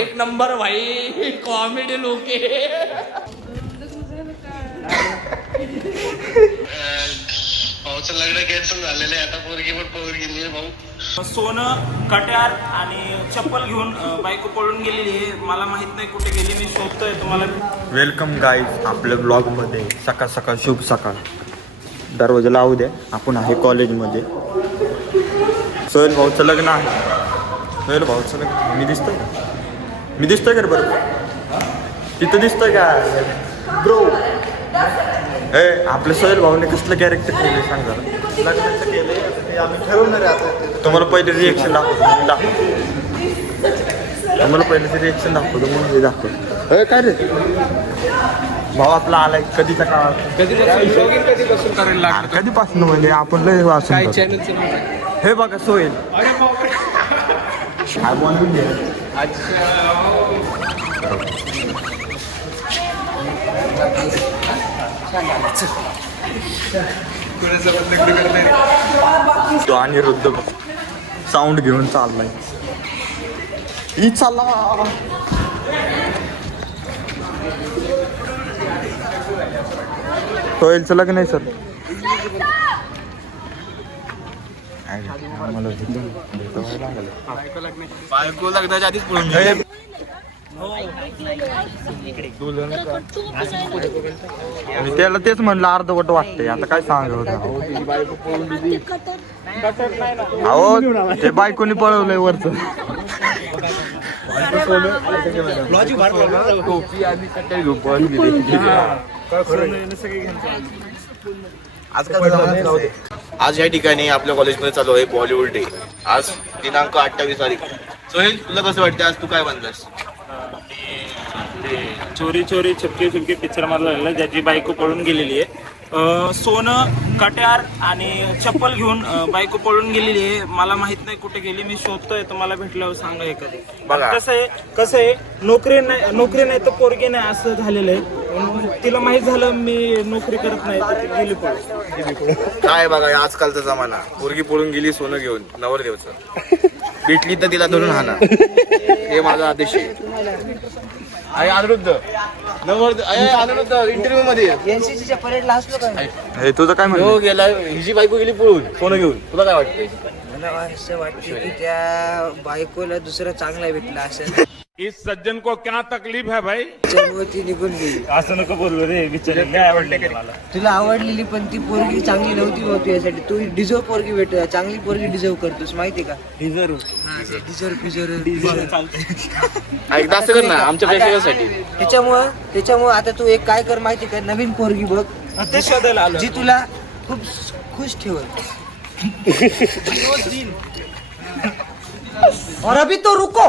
एक नंबर भाई कॉमेडी लोक भाऊचं लग्न कॅन्सल झालेलं आहे आता पोरगी पण पळून गेली भाऊ. सोनं कट्यार आणि चप्पल घेऊन बायको पळून गेलेली आहे. मला माहित नाही कुठे गेली, मी शोधतोय तुम्हाला. वेलकम गाईज आपल्या ब्लॉगमध्ये. सकाळ सकाळ शुभ सकाळ. दरवाजा लावू द्या. आपण आहे कॉलेजमध्ये. सोहेल भाऊचं लग्न आहे. सोहेल भाऊचं लग्न मी दिसतोय का? मी दिसतोय का रे बरोबर? तिथं दिसतोय का ब्रो? आपल्या सोहेल भाऊने कसलं कॅरेक्टर केलं सांग जरा. लग्नाचं केलंय आम्ही ठरवणार आहे आता. तुम्हाला पहिले रिएक्शन दाखवतो. तुम्हाला पहिले रिएक्शन दाखवतो मग हे दाखवतो. काय रे भाऊ आपला आलाय कधीचा काळ? कधीपासून करायला लागलं? कधीपासून म्हणजे आपण लय वाचून हे बघा सोहेल. काय बोलून घे. तो अनिरुद्ध साऊंड घेऊन चाललाय. ही चालला. सोहेलचं लग्न आहे सर. बायको लग्नाच्या आधीच पळून त्याला तेच म्हणलं अर्धवट वाटतंय. आता काय सांग अहो ते बायकोनी पळवलंय वरच. आज या ठिकाणी आपल्या कॉलेजमध्ये चालू आहे बॉलिवूड डे. आज दिनांक 28 तारीख. सोहेल तुला कसं वाटतं आज तू काय बनलास? चोरी चोरी छपके छपके पिक्चर मारला ज्याची बायको पळून गेलेली आहे. सोनं कट्यार आणि चप्पल घेऊन बायको पळून गेलेली आहे. मला माहित नाही कुठे गेली, मी शोधतोय. तुम्हाला भेटल्यावर सांगा एखादी. बघा. कसं आहे नोकरी नाही तर पोरगी नाही असं झालेलं आहे. तिला माहित झालं मी नोकरी करत नाही तर ती गेली पळून. काय बघा आजकालचा जमाना. पोरगी पळून गेली सोनं घेऊन नवरदेवचं. भेटली तर तिला धरून हाना. हे माझा आदेश आहे. अनिरुद्ध अनिरुद्ध इंटरव्ह्यू मध्ये एनसीसीच्या परेडला असलो काय? हे तुझं काय म्हणणं? गेला हिची बायको गेली पळून सोनं घेऊन. तुला काय वाटतंय? मला असं वाटतं की त्या बायकोला दुसरा चांगला भेटला असेल. इस सज्जन को क्या तकलीफ है भाई? त्यामुळे ती निघून गेली. असं नको बोलू रे बिचारी. काय आवडले का मला? तुला आवडलेली पण ती पोरगी चांगली नव्हती भाऊ तुझ्यासाठी. तू डिझर्व पोरगी भेट चांगली पोरगी डिझर्व करतोस माहिती का? डिझर्व एकदा असं कर ना आमच्या प्रेक्षकांसाठी. त्याच्यामुळं आता तू एक काय कर माहिती का? नवीन पोरगी बघ ते शोधायला आलो. जी तुला खूप खुश ठेवल. और अभी तो रुको,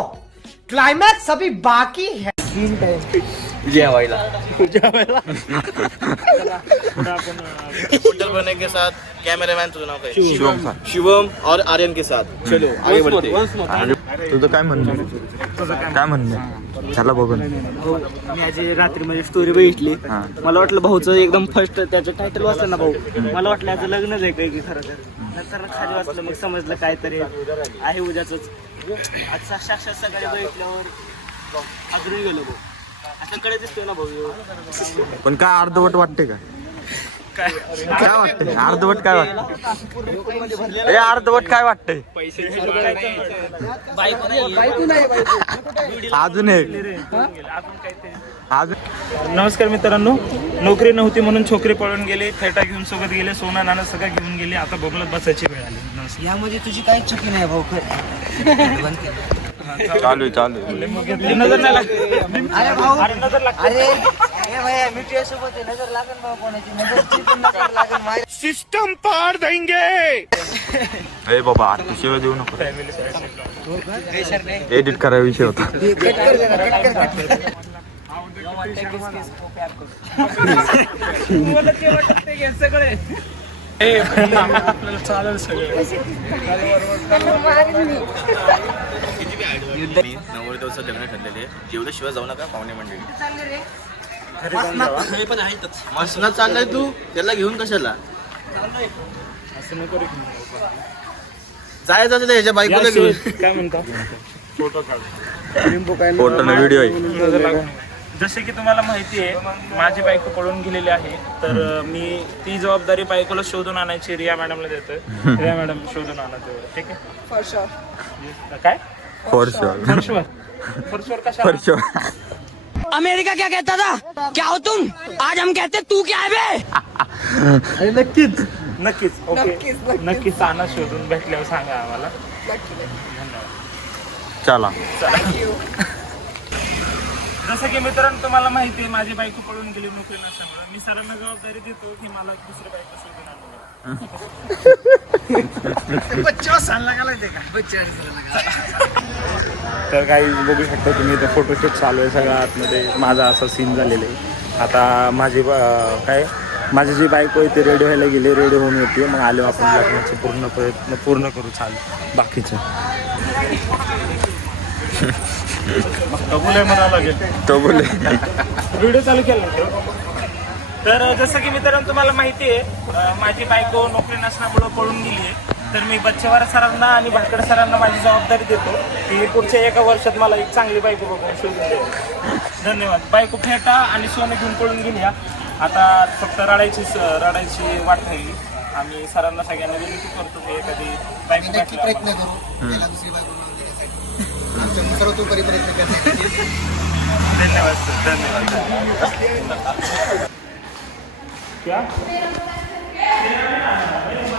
क्लाइमैक्स अभी बाकी है. स्क्रीन टाइम जेवायला होटल बनने के साथ कैमरामैन तुझं नाव काय? शिवम सर. शिवम और आर्यन के साथ चलो आगे बढ़ते. तुझं काय म्हणणं? काय म्हणणं त्याला बघून? मी आज रात्रीमध्ये स्टोरी बघितली. मला वाटलं भाऊचं एकदम फर्स्ट त्याचं टायटल वाचलं ना भाऊ. मला वाटलं याचं लग्नच आहे काही खरं तर. नंतर खाली वाचलं मग समजलं काहीतरी आहे उद्याच. आज साक्षात सकाळी बघितल्यावर अजूनही गेलो भाऊ. असं कडे दिसतोय ना भाऊ. पण काय अर्धवट वाटते का? काय वाटतंय अर्धवट? काय वाटतं हे अर्धवट? काय वाटतंय अजून एक अजून? नमस्कार मित्रांनो. नोकरी नव्हती म्हणून छोकरी पळून गेले. फेटा घेऊन सोबत गेले. सोना नाणं सगळं घेऊन गेले. आता बबलत बसायची वेळ आली. नमस्कार. यामध्ये तुझी काही चुकी नाही भाऊ. चालू नजर नाही लागते. अरे भाऊ, अरे नजर लागते. अरे हे भैया मी तुझ्यासोबत आहे. नजर लागेल भाऊ कोणाची. नजरची पण नजर लागेल माझ्या. सिस्टम पार देंगे. हे बाबा आता शिवाय देऊ नको. एडिट करायचा विषय होता. कट कर जरा, कट कर. सगळे चालेल सगळं. नवरदेवचं लग्न ठरलेले. जेवल्याशिवाय जाऊ नका पाहुणे मंडळी. मसनात चाललाय तू? त्याला घेऊन कशाला? जायचं ह्याच्या बायकोला घेऊन. काय म्हणता? फोटो काढ. फोटो ना व्हिडिओ आहे. जसे की तुम्हाला माहिती आहे माझी बायको पळून गेलेली आहे, तर मी ती जबाबदारी बायकोला शोधून आणायची रिया मॅडमला देतोय. रिया मॅडम शोधून आणा तेवढं, ठीक आहे? काय for sure for sure. America क्या कहता था, क्या हो तुम, आज हम कहते तू क्या है बे. नक्कीच ओके, नक्कीच आणा शोधून, भेटल्यावर सांगा आम्हाला. चला. जसं की मित्रांनो तुम्हाला माहिती आहे माझी बायको पळून गेली नोकरी नसल्यामुळे मी सरांना जबाबदारी देतो की मला दुसरी बायको शोधून आणून. तर काही बघू शकता तुम्ही, इथं फोटोशूट चालू आहे सगळं आतमध्ये. माझा असा सीन झालेला आहे. आता माझी जी बायको आहे ती रेडी व्हायला गेली, रेडी होऊन येते, मग आलो आपण लग्नाचे पूर्ण प्रयत्न पूर्ण करू. चालू बाकीचं कबूल आहे म्हणावं लागेल. कबूल व्हिडिओ चालू केला. तर जसं की मित्रांनो तुम्हाला माहिती आहे माझी बायको नोकरी नसल्यामुळं पळून गेली आहे, तर मी बच्चेवार सरांना आणि भाकड सरांना माझी जबाबदारी देतो की पुढच्या 1 वर्षात मला एक चांगली बायको बघून शोधून द्या. धन्यवाद. बायको फेटा आणि सोनं घेऊन पळून गेली. आता फक्त रडायची वाट राहिली. आम्ही सरांना सगळ्यांना विनंती करतो की एखादी बायको भेटल्यावर धन्यवाद सर, धन्यवाद.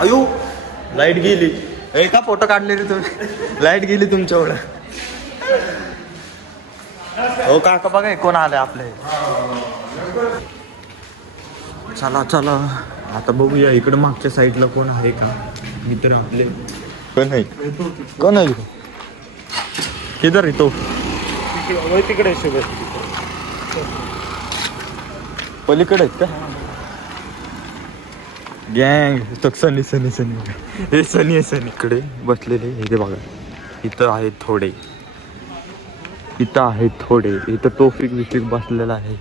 अयो लाईट गेली. का फोटो काढले रे तुम्ही? लाईट गेली तुमच्याकडं. हो काका बघा कोण आले आपले. चला चला आता बघूया इकडं मागच्या साईडला कोण आहे का मित्र आपले. कोण आहे कोण आहे किधर आहे तो? तिकडे शुभ पलीकडे आहेत का गँग? तो सनी सनी सनी हे सनी आहे. सनी इकडे बसलेले इथे बघा. इथं आहेत थोडे, इथं आहेत थोडे. इथं टोफिक बिफिक बसलेला आहे.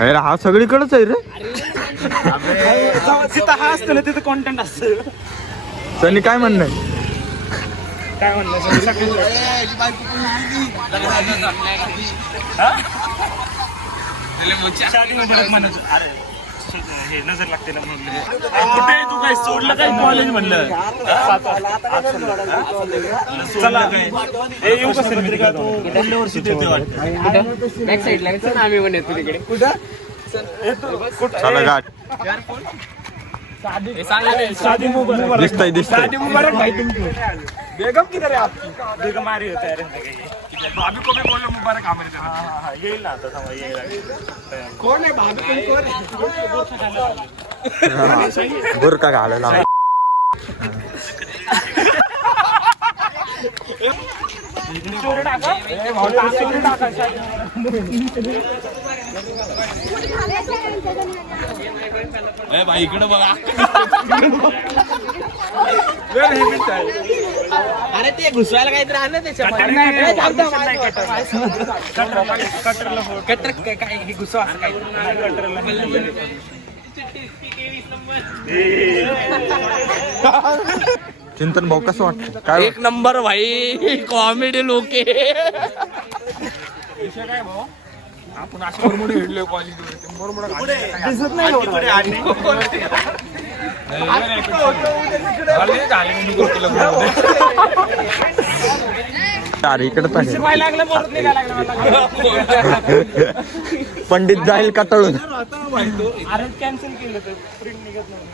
अरे हा सगळीकडेच आहे रे. तिथं हा असतं ना, तिथं कॉन्टेंट असतं. सनी काय म्हणणं आहे? काय म्हणलं अरे हे नजर लागते ना म्हणून. कुठे तू काय सोडलं काय कॉलेज म्हणलं? चला हे येऊ कसं मित्र तू पुढल्या वर्षी देते वाटतं. बॅक साईडला आम्ही पण येतो तिकडे. चला गाठ दिसतंय दिसतंय. बेगम किधर है आपकी? बेगम आ रही होता है भाभी को भी बोलो मुबारक आमिर का. हाँ येईल ना आता थांबा येईल. कोण आहे भाभी? कोण आहे? बुरका घालायला स्टोरी टाका. स्टोरी टाका. भाई इकडे बघा. अरे ते घुसवायला काहीतरी आणलं त्याच्या कटर काय हे घुसवा असं काय. चिंतन भाऊ कसं वाटतं? काय एक नंबर भाई, कॉमेडी लोक विषय काय भाऊ, आपण अशा बरमुडे हिडलोय कॉलेजमध्ये. दिसत नाही अरे इकडे पंडित जाईल कटाळून. अरे कॅन्सल केलं तर प्रिंट निघत नाही.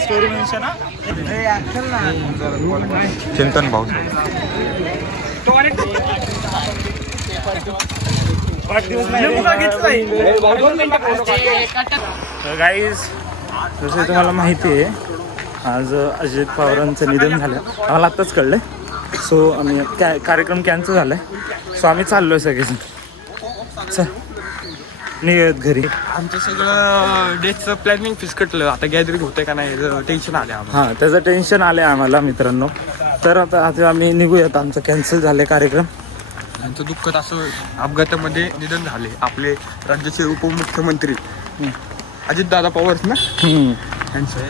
स्टोरी मेन्शन ना चिंतन भाऊ गाईज, जसं तुम्हाला माहिती आहे आज अजित पवारांचं निधन झालं. आम्हाला आत्ताच कळलं. सो आम्ही कार्यक्रम कॅन्सल झालाय. सो आम्ही चाललोय सगळेजण. चल निघत घरी. आमचं सगळं डेटचं प्लॅनिंग फिसकटलं. आता गॅदरिंग होतंय का नाही टेन्शन आलं आम्हाला. हां, त्याचं टेन्शन आले आम्हाला मित्रांनो. तर आता आम्ही निघूयात. आमचं कॅन्सल झाले कार्यक्रम. यांचं दुःखद असं अपघातामध्ये निधन झाले आपले राज्याचे उपमुख्यमंत्री अजितदादा पवार ना. त्यांचं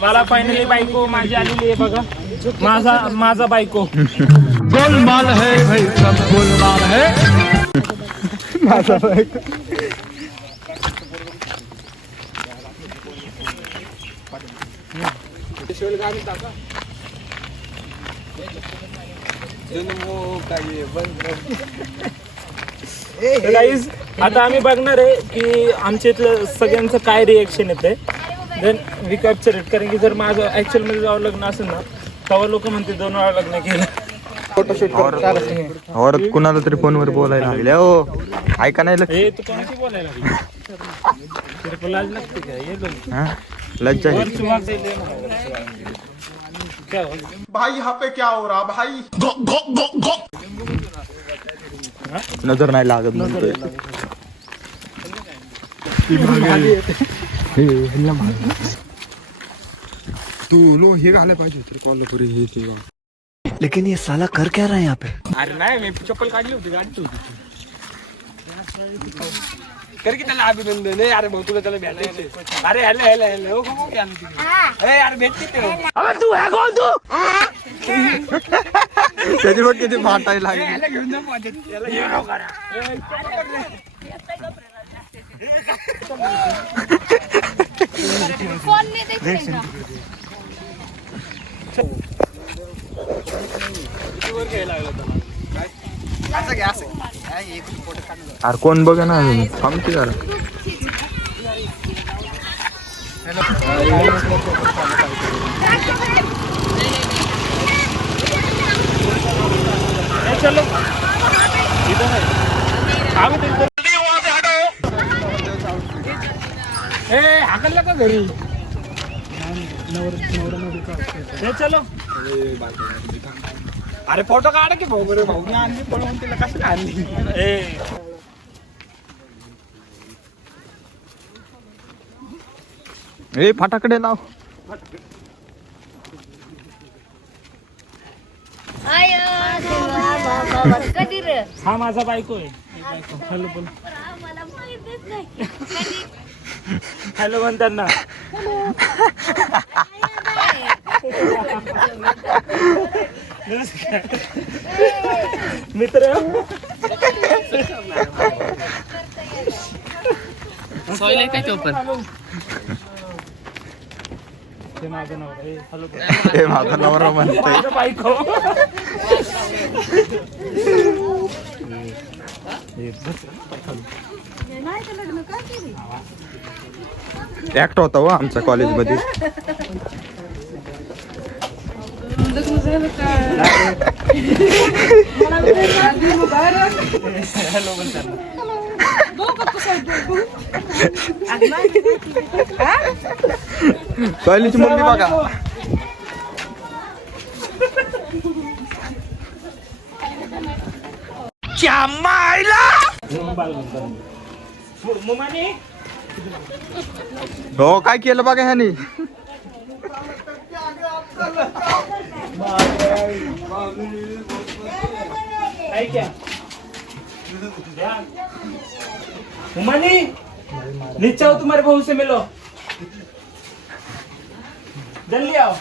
मला फायनली बायको माझी आलेली आहे बघा. माझा बायको गोलमाल है भाई, सब गोलमाल है. माझा बायको. गाईज आता आम्ही बघणार आहे की आमच्या इथलं सगळ्यांचं काय रिएक्शन येते. Then we capture it. कारण की जर माझं ऍक्च्युअल मध्ये जेव्हा लग्न असेल ना तेव्हा लोक म्हणते 2 वेळा लग्न केलं. और कुणाला तरी फोनवर बोलायला लागले. हो ऐका नाही हे तू कोणाशी बोलायला लागली? तिला लाज लागते का? ये बघ. लज्जा आहे. वरची मागचं इथे म्हणायला. क्या हो? भाई यहाँ पे क्या हो रहा भाई. नजर नाही लागत म्हणतोय. तू लो हे घालायला पाहिजे होतं कॉलपुरी हे ते. लेकिन ये साला कर क्या रहा है यहाँ पे? अरे नाही मी चप्पल काढली होती गाडीत होती. कर की त्याला अभिनंदन. अरे भाऊ तुला त्याला भेटायचे. अरे हॅलो हो गो अरे भेटते ते. तू है कौन तू? त्याची बघ किती माटायला लागली. याला घेऊन जा माझ्या. याला घेऊन जाऊ करा. फोन में देखेगा. अरे कोण बघ ना अजून थांबते जरा. चलो हाकलला का घरी? चलो. अरे फोटो काढा की भाऊ. बरं भाऊ आणली पळवून तिला कसं आणली. ए फाटाकडे लाव. कधी रे? हा माझा बायको आहे. हॅलो बोल. मला माहितीच नाही. हॅलो म्हणतात ना. मित्र सोयले काय तो पण. ते माझं नाव आहे. हॅलो बोल. हे माझा नवरा म्हणतोय. माझा बायको. ऍक्ट होता हो आमच्या कॉलेजमध्ये. हॅलो म्हणतात ना. पहिलीची मम्मी बघा. क्या मायला. मुमानी हो काय केलं बघा ह्यानी. मुमानी नीचे आओ, तुम्हारे बहू से मिलो. जल्दी आओ.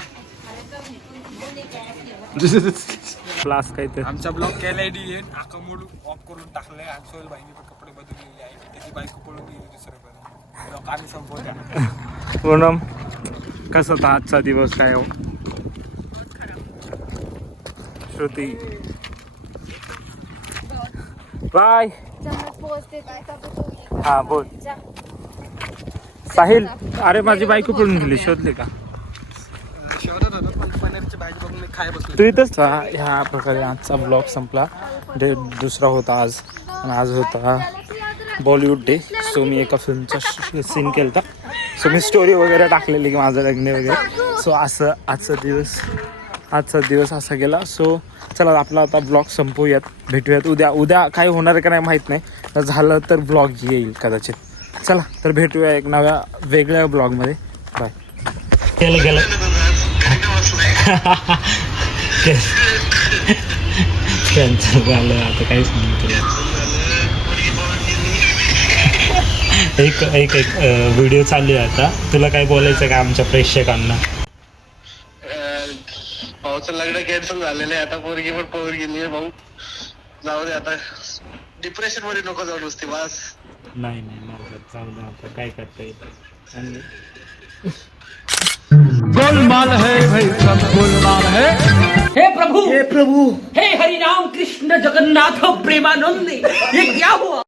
क्लास काय ते आमचा ब्लॉग केलाय डी नाका मोडून ऑफ करून टाकलाय. आणि सोहेल भाईने पण कपडे बदललेले आहे. त्याची बायको पळून गेली दुसऱ्याकडे. ब्लॉग आम्ही संपवत्या. पूनम कसा होता आजचा दिवस? काय हो श्रुती? बाय. हा बोल. साहिल अरे माझी बायको पळून गेली. शोधले का? शोधत होतो पण पनीरची भाजी बघून मी खाय बसलो. तू इथंच. ह्या प्रकारे आजचा ब्लॉग संपला. डे दुसरा होता आज. आणि आज होता बॉलिवूड डे. सो मी एका फिल्मचा सीन केला. सो मी स्टोरी वगैरे टाकलेली की माझं लग्न वगैरे. सो असं आजचा दिवस आजचा दिवस असा गेला. सो चला आपला आता ब्लॉग संपवूयात, भेटूयात उद्या काय होणार का नाही माहीत नाही, तर झालं तर ब्लॉग येईल कदाचित. चला तर भेटूया एक नव्या वेगळ्या ब्लॉगमध्ये. बाय. केलं गेलं कॅन्सल झालं आता काहीच नाही. एक व्हिडिओ चालू आहे आता, तुला काय बोलायचं का आमच्या प्रेक्षकांना? भाऊचं लग्न कॅन्सल झालेलं आहे, आता पोरगी पण पळून गेली आहे. भाऊ जाऊ दे आता, डिप्रेशन मध्ये नको जाऊ नुसती बस. नाही चालू दे आता, काय करता येईल. गोलमाल है भाई सब गोलमाल है. हे प्रभु हे हरि राम कृष्ण जगन्नाथ प्रेमानंद, ये क्या हुआ?